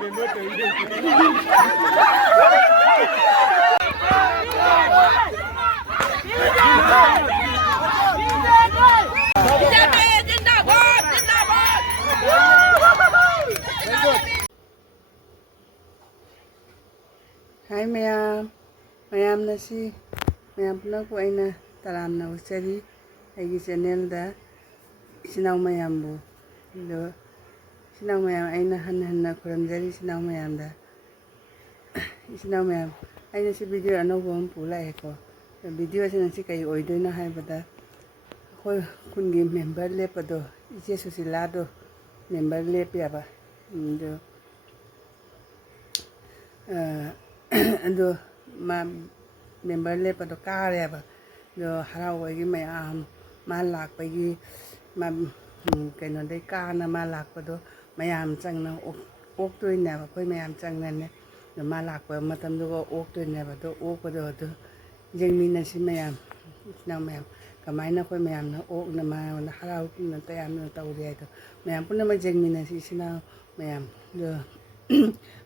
Hai mayam nasi mayam pula ko ay na taram na usari ay channel da sinau mayam bu do sinau mayam ay na han kuram jari sinau mayam da sinau mayam ay na si video ano bom pula ay ko video sin si kay oido na hai bada ko kun gi member le pado ije susila do member le pya ba do ando ma member le pa to ka re ba do harau gi mayam ma lak pa gi ma kai no dai ka na ma lak pa do mayam chang na ok toi na ba koi mayam chang na ne do ma lak pa ma tam do ok toi na ba do ok pa do jeng mi na si mayam na mayam kamai na koi mayam na ok na ma na harau na ta yam na tau re to mayam pu na ma jeng mi na si na mayam do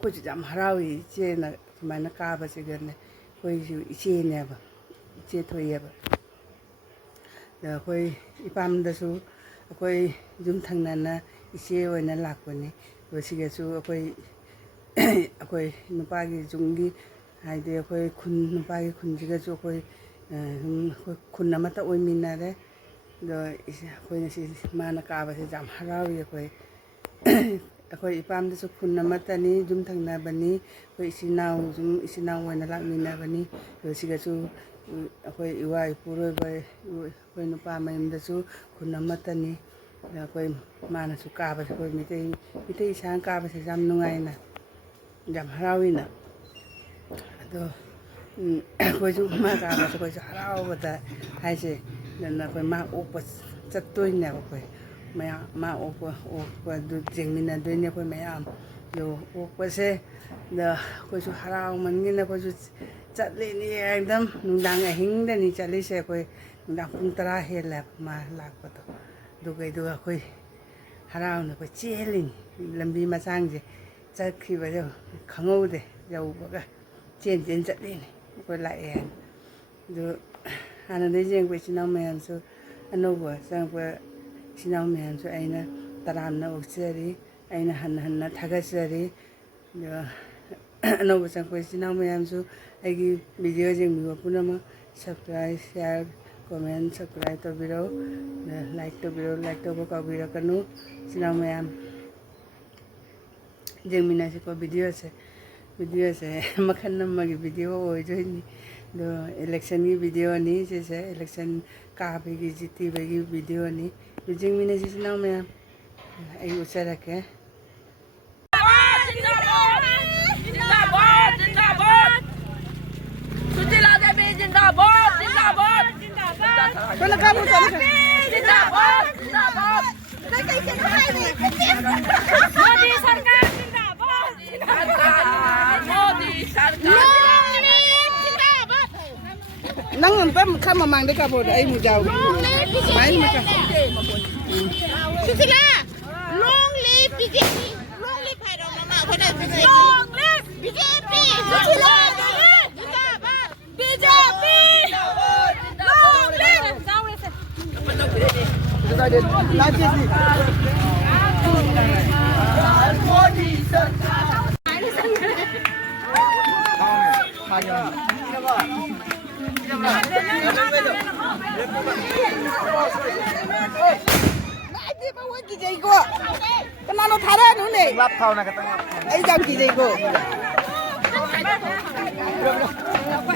ko ji jam harau yi che na mana ka ba se गर्ने कोही इचे ने अब इचे थोई अब दा कोई इपाम दसु कोई जुम थंगना ना इचे ओइना लाकपने बसिगेसु कोई नुपा gi जुंगी हाइदे कोई खुन नुपा gi खुन जिगेसु कोई खुन नमता ओइमिना रे दो कोई नसी माना का बसे जाम हरावी कोई अखोई इपाम दसु खुन नमतनी जुम थंगना बनी कोई इसिनाव वना लाकमिना बनी सिगसु अखोई इवा इपुरो बाय कोई नुपा मयम दसु खुन नमतनी कोई मानसु काबस कोई मिते इसान काबस जाम नुंगाइना जाम हराविना अदो कोई जु मा काबस कोई हरावबदा हाइसे नना कोई मा ओपस चत्तोइना कोई मा ओपा दु जेंगमिना दोइने कोई mayam do ओपा से द कोई सु हराव मनगिना कोई सु चले नि एकदम नुदांग हिंग द नि चले से कोई नुदांग पुंग तरा हेला मा लाक पतो दु कोई हराव न कोई चेलिन लंबी मचांग जे चखि बजो खंगौ दे जाउ बगा चेन चले नि कोई लाए दु हाना दे जेंग कोई सिनाव mayam सु अनोबा संग sinau mayam su aina taram na uksari aina han thagasari no basang ko sinau mayam su agi video jeng mi punama subscribe share comment subscribe to biro like to ko biro kanu sinau mayam jeng mi na se ko video se makhan nam gi video oi joi ni do election gi video ni se election ka be gi jiti be gi video ni Jeng mina si sinau mayam ay usara ke जिंदाबाद सुशीला देवी जिंदाबाद मोदी सरकार जिंदाबाद nang pem kham mang de ka bo ai mu jaw mai ma ka Susila long live BJP long live hai rong ma ko na long live BJP Susila जिंदाबाद BJP long live Modi Kenapa thara nu ne? Lap thau na katang. Ai jam ki jai ko.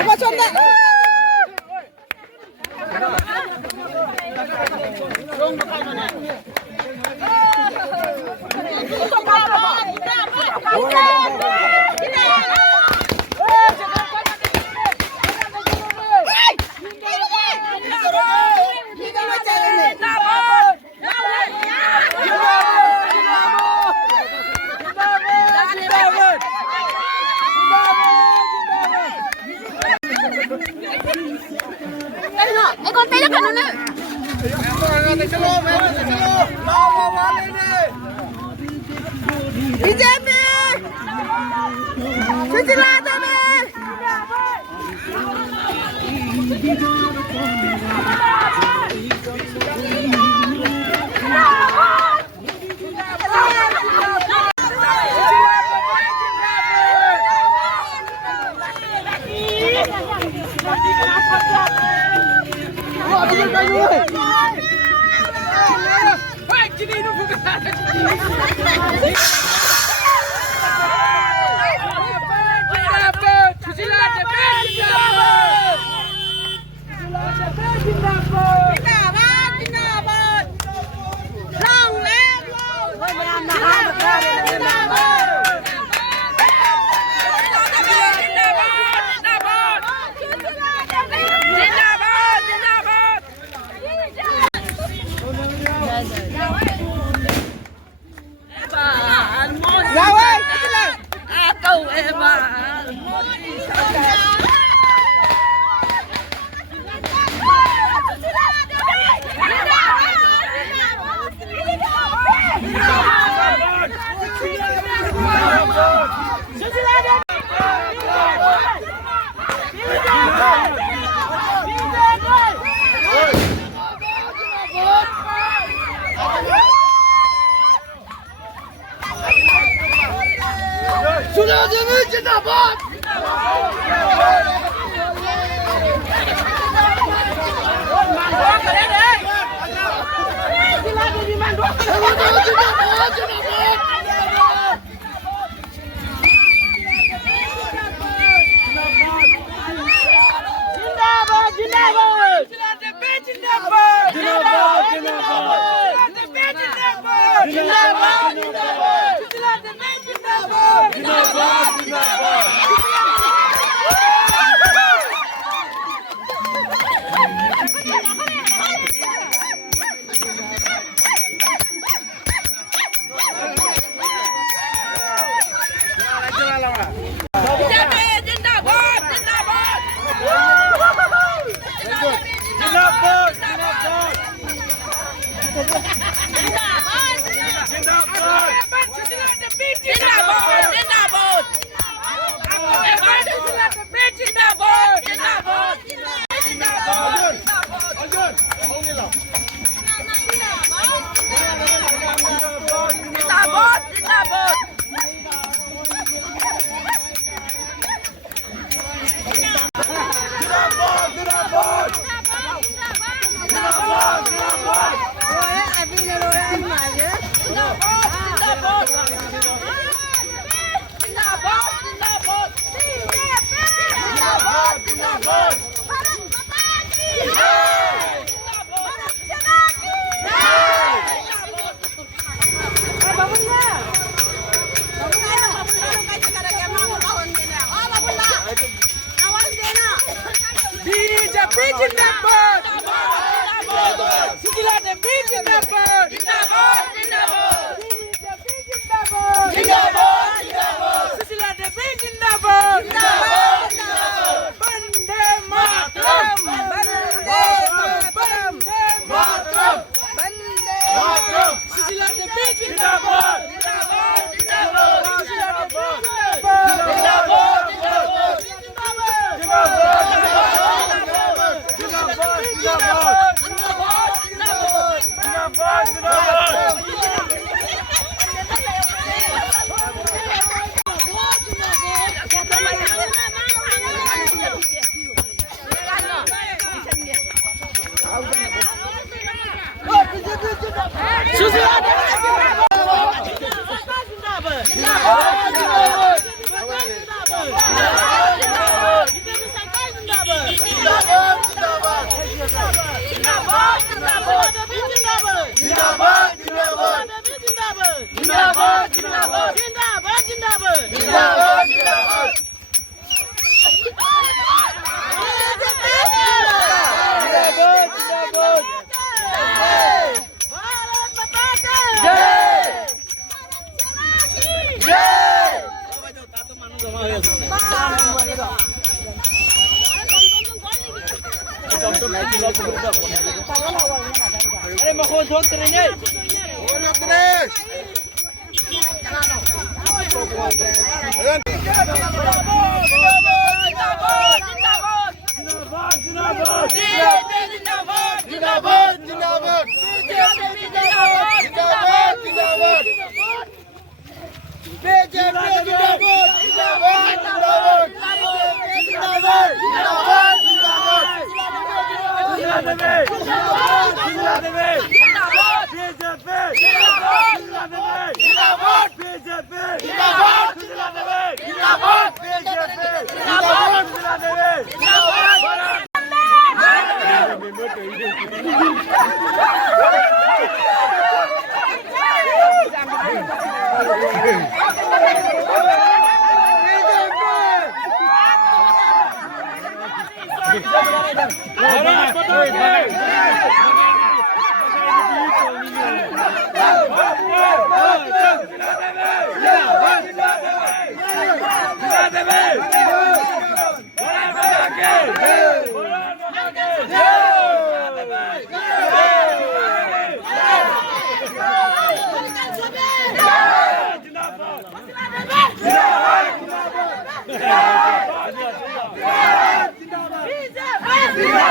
Apa chon na? Long makai mana? Con tay nó cần nữa. BJP सुजादेवी जिंदाबाद Aray, makuha terus ni. Terus. Ayan. Jinnah